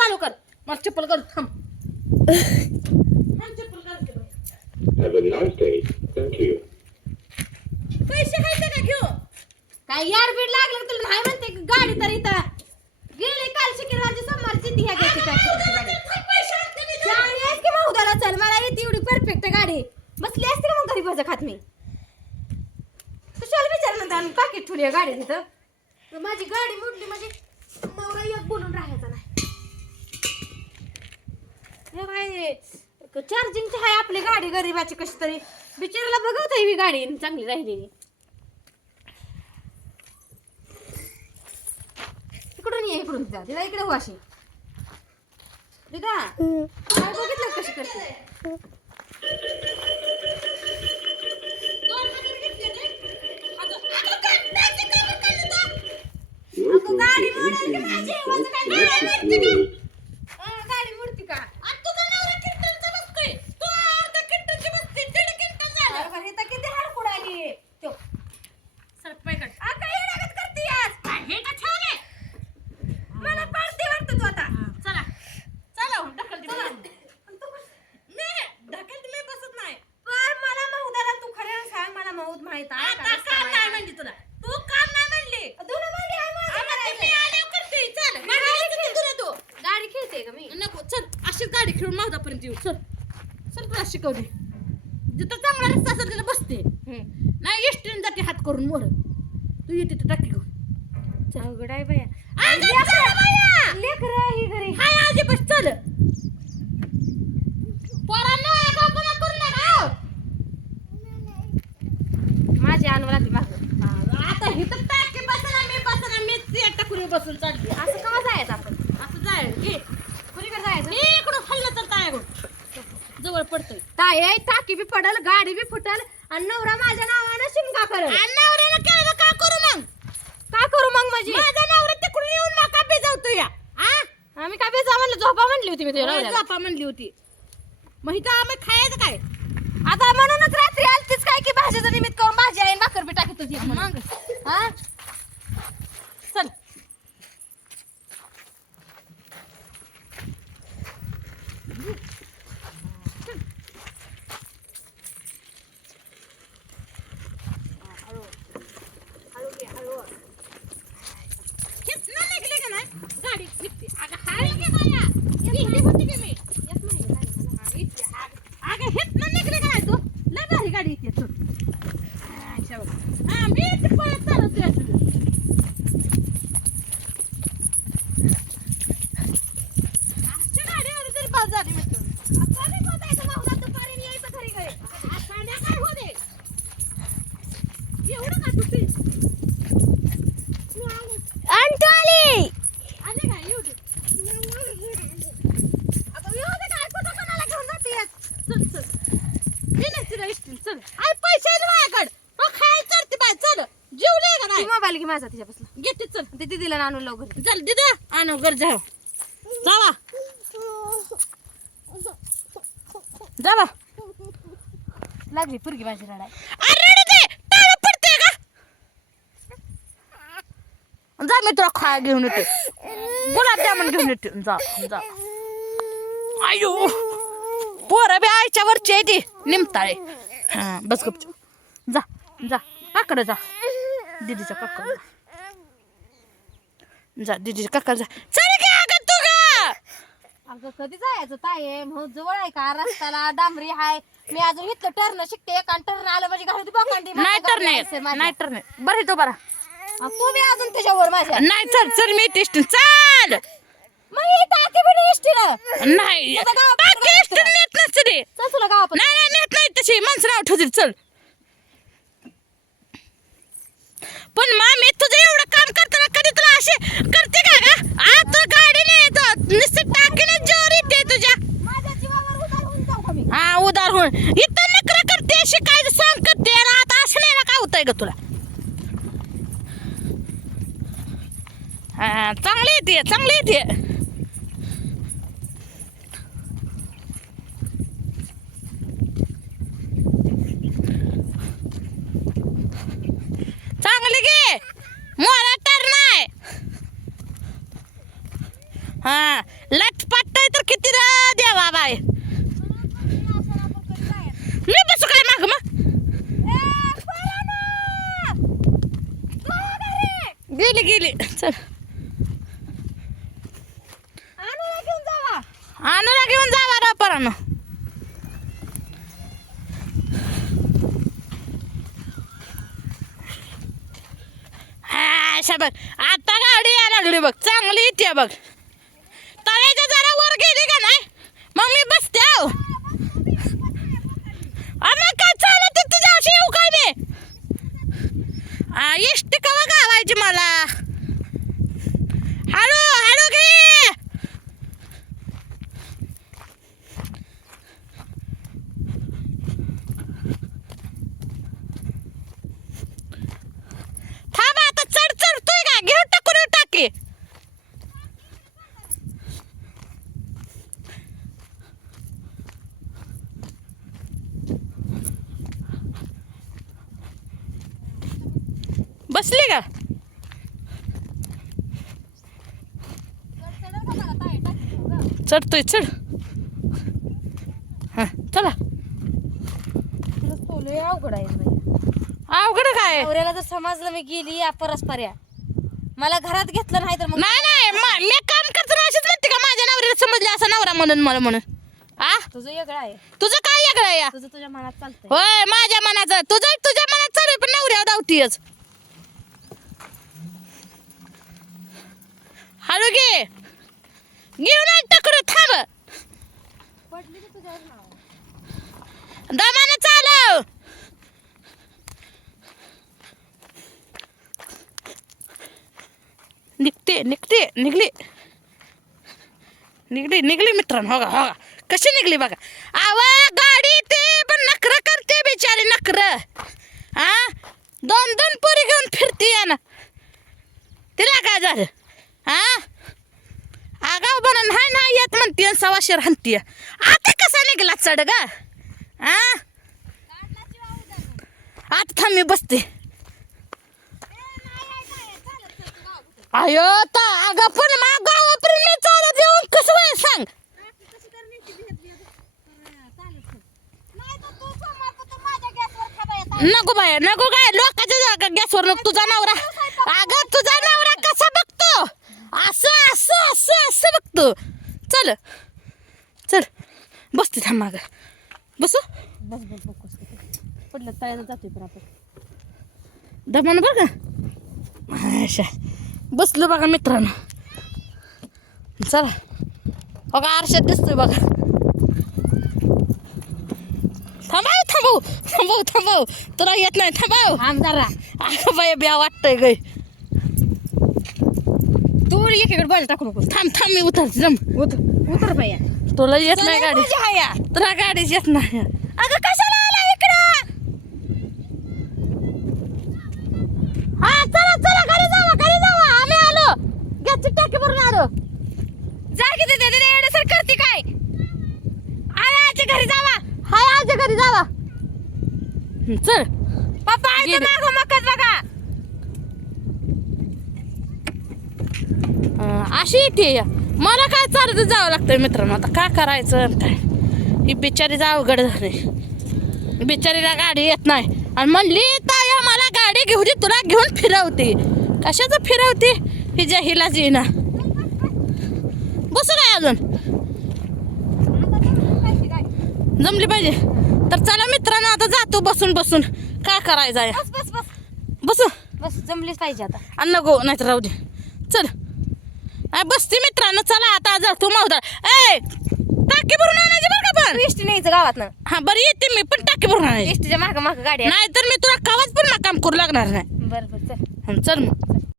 चल कर. मला चप्पल कर थांब. थांब, चप्पल घालते बघ. Have a nice day. Thank you. पैसे खायचे का घेऊ? काय यार बीड लागलं तुला? नाही म्हणते का गाडी तर इथं. गेले काल शुक्रवारची सोमवारची ती ह्या काय गाडी शाळी आहेस की मग उद्याला चल? मला येते एवढी परफेक्ट गाडी. बसली असते का मग घरी बस खात मी. कशाला विचार म्हणता पाकिट ठेवली आहे गाडी तिथं माझी गाडी मोडली म्हणजे नवरा एक बोलून नाही हे काय चार्जिंगची आहे आपली गाडी गरीबाची कशी तरी. बिचाराला बघवता ही गाडी चांगली राहिलेली इकडून ये इकडून जा. तिला इकडे हो अशी. काय बघितलं कशी करते Your Ako, galing mo phone na, is di ba, entering Jay? the Wala ka na, message wala ka world. अं, गाडी मूर्ती का अरे बरं, इथं किती हाडकुड आली त्यो. आ, काय येड्यागत करते आज? मला पाडते वाटतं तू आता चला चला हो, ढकल चला. दे. आणि तू कशी- नाही, ढकल मी बसत नाही पण मला माहुदाला तू खरं सांग मला माहुद माहीत आहे का आता नसतं काम माहीत नाही आहे? म्हणली तुला तू काम नाही म्हणली दोन भांडी आहे माझं आता ते करायचं. मी आल्यावर करते चल मांडीला किती तुला तू गाडी खेळते का मी नको चल अशीच गाडी खेळून माझ्यापर्यंत येऊ. चल. चल तुला शिकवते जिथं चांगला रस्ता असेल तिथं बसते. नाही एसटीने जाते हात करून मोर तू येते तर टाकी घेऊन. अवघड आहे बाया. लेकरं. ही घरी. हाय आजी बस चल पोरांनो एकापणा करू नका हो. माझी आणवला ती मागं आता हे तर टाकी बसना मी बसना मी टाकून बसून चालली असं कवा जायचं आपण असं जाय घे कुणीकडे जायचं हे इकडून हल्लं तर काय जवळ पडतोय काय आहे टाकी बी पडल गाडी बी फुटल आणि नवरा माझ्या नावानं शिमगा करल. आणि नवऱ्यानं केलं का करू मग? का करू मग माझी? माझा नवरा तिकडून येऊन नका बेजावतो या आ? आम्ही काय बेजा म्हणलं? झोपा म्हणली होती मी तुझ्या नवऱ्याला. झोपा म्हणली होती. मग इथं आम्ही खायचं काय? आता म्हणूनच रात्री आलतीच काय की भाजीचं निमित्त करून भाजी आहे भाकर बी टाकीत होती मग? हा चल हेच ना निघले का नाही गाडी निघते अगं हाय की बाया निघली होती की मी हा, इथे. अगं- अगं हेच ना निघले का नाही तू लय भारी गाडी येते तू अच्छा बघ. हा मी इथे पळत चालत तुझ्या आजच्या गाडीवर तरी पास झाली मी तर. आता नाही पोचायचं भाऊला दुपारी आणि यायचं घरी घरी. आज संध्याकाळ होऊ दे. एवढं का तू ते? तू आली. आली का? येऊ दे. अगं येऊ दे काय? कुठं कोणाला घेऊन जातेयस? चल, चल. ये ना तिला इष्टील, चल. आई, पैसे आहेत माझ्याकडं. हो, खायला चढते बाय, चल. जेवले का नाही? मोबाईल घे माझा तिच्यापासून. घेते, चल. ते दिदीला आणून लवकर चल दिदा आणू घर जाऊ जावा. जावा. लागली पुरगी माझी रडाय जा मी तुला खाया घेऊन येते. गुलाबजामुन घेऊन येते. जा जा. आयो. पोरं बी आईच्या वरची आहे ती. निमताळे. हा बस गपचूप. जा जा. काकडं जा. दीदीच्या काकडं जा दीदीच्या काकडं जा. चल गे अगं तू गा! अगं कधी जायचं ताये भाऊ जवळ आहे का? रस्त्याला डांबरी आहे मी अजून इथलं टर्न शिकते. एका टर्न आलं म्हणजे घरात बघांडी नाही. तर नाही नाही तर नाही. बरं तो बरा तू अजून त्याच्यावर माझ्या. नाही चल चल मी टेस्ट चाल! मग ही टाकी पण इष्टीला नाही. तुझं गाव बाकी इष्ट नेत नसते नाही नाही नाही तशी माणसं नाव ठेवतील चल. पण मामी तुझं एवढं काम करताना कधी तुला असे करते का ग? आज तर गाडीने येतो नुसतं टाकीने जोर येते तुझ्या. का हा उदार होऊन. इथं नकर करते अशी काय सांग करते? आता असं नाही ना काय होतंय ग तुला. हा चांगली येते चांगली येते घे मोरा तर नाही. हा लटपट तर किती रा देवा बाय मी बसू काय माग मग? गेली गेली. चल. आणूला घेऊन जावा. रा परानं हा अशा बघ आता गाडी यायला लागली बघ चांगली येते बघ. तळ्याच्या जरा वर गेली का नाही? मग मी बसते आहो मग काय चालत तुझ्या अशी येऊ काय मी? इष्ट कवा गावायची मला? हळू हळू घे थांब आता चढ चढतोय का घेऊ टाकून टाकी बसली का? चढतोय चढ. हा चला. अवघड आहे बाई. अवघड काय? नवऱ्याला जर समजलं मी गेली या परस्पऱ्या मला घरात घेतलं नाही तर मग नाही नाही म- काम करताना अशीच म्हणते का? माझ्या नवऱ्याला समजले असा नवरा म्हणून मला म्हणून. आ? तुझं वेगळं आहे. तुझं काय वेगळं आहे तुझं तुझ्या मनात चालतंय. होय माझ्या मनाचं. तुझं तुझ्या मनात चालू पण नवऱ्यावर धावतीयच. घे घेऊन आण टकरू थांब. दमानं चालव. निघते निघते निघली. निघली निघली मित्रांनो होगा होगा कशी निघली बघा. आवा गाडी ते पण नखर करते बिचारी नखर. हा दोन दोन पोरी घेऊन फिरते ना तिला काय झालं? हा म्हणून बन नाही येत म्हणते सवाशे राहते आता कसा निघला चढ ग? आता थांब मी बसते. अयो ता अगं पण मा गावापर्यंत मी चालत येऊन कसं वय सांग? नको बाय नको काय लोकांच्या गॅसवर नको तुझा नवरा. अगं तुझा नवरा कसा बघतो? असं असं असं असं बघतो चल. चल. बसते थांब माग. बसू? बस बस बस पडलं तळ्यानं जातोय पण आपण. दमान बघा अशा बसलो बघा मित्रांनो. चला. बघा आरशात दिसतोय बघा. थांबाव थांबव. थांबव थांबव. तुला येत नाही थांबाव. थांब बाई ब्या वाटतंय गय तू एकीकडे बाहेर टाकू नको. थांब थांब मी उतरते जम. उतर उतर बाया. तुला येत नाही गाडी. हाया. तुला गाडीच येत नाही. अगं कशाला आला इकडं? हा चला चला घरी जावा घरी जावा. आम्ही आलो. गॅसची टाकी भरून आलो. जा की तिथे तिथे येण्यासर करते काय? आय आजी घरी जावा. हाय आजी घरी जावा. चल. पप्पा. मागं मकच बघा. अशी येते या. मला काय चालत जावं लागतंय मित्रांनो आता? काय करायचं काय? ही बिचारी अवघड झाली. बिचारीला गाडी येत नाही. आणि म्हणली ताया मला गाडी घेऊ दे तुला घेऊन फिरवते. कशाचं फिरवते? ही ज्या हिलाच येईना. बसू काय अजून? जमली पाहिजे. तर चला मित्रांनो आता जातो बसून बसून. काय करायचं आहे? बस बस बस. बसू. बस जमलीच पाहिजे आता. अन्न गो नाही तर राहू दे. चल. बसते मित्रांनो? चला आता जातो मावदा. ए टाकी भरून आणायची बरं का पण? एसटी न्यायचं गावात ना हा बरं येते मी पण टाकी भरून आणायची. एसटीच्या मागं मागं गाडी आहे. नाही तर मी तुला कावाच पण काम करू लागणार नाही. बरं बरं चल. हं, चल मग.